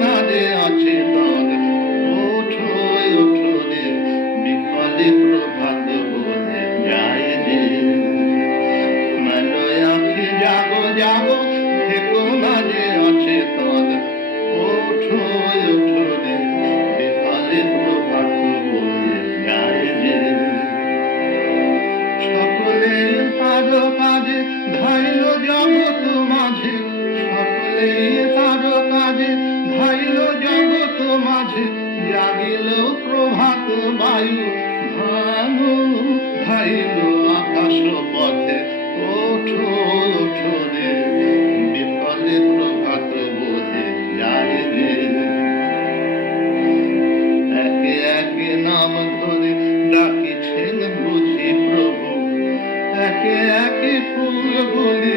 মাঝে আছে তন ওঠো ওঠো রে বিফলে প্রভাত বোধে যায় রে। মেলোয় আখি জাগো জাগো থেকো না আছে তন ওঠো ওঠো রে বিফলে প্রভাত বোধে যায় রে। সকলে তার কাজে ধাইল জগৎ মাঝে সকলে মাঝে জাগিল প্রভাত বায়ু, ভানু ধাইল আকাশ পথে ওঠো ওঠো রে বিফলে প্রভাত বোধে রে একে একে নাম ধরে ডাকিছেন বুঝি প্রভু, একে একে ফুল বলে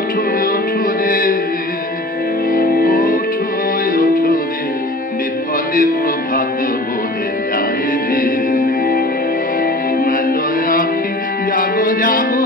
ওঠো ওঠো রে। ওঠো ওঠো রে। বিফলে প্রভাত বোধে যায় রে। জাগো জাগো।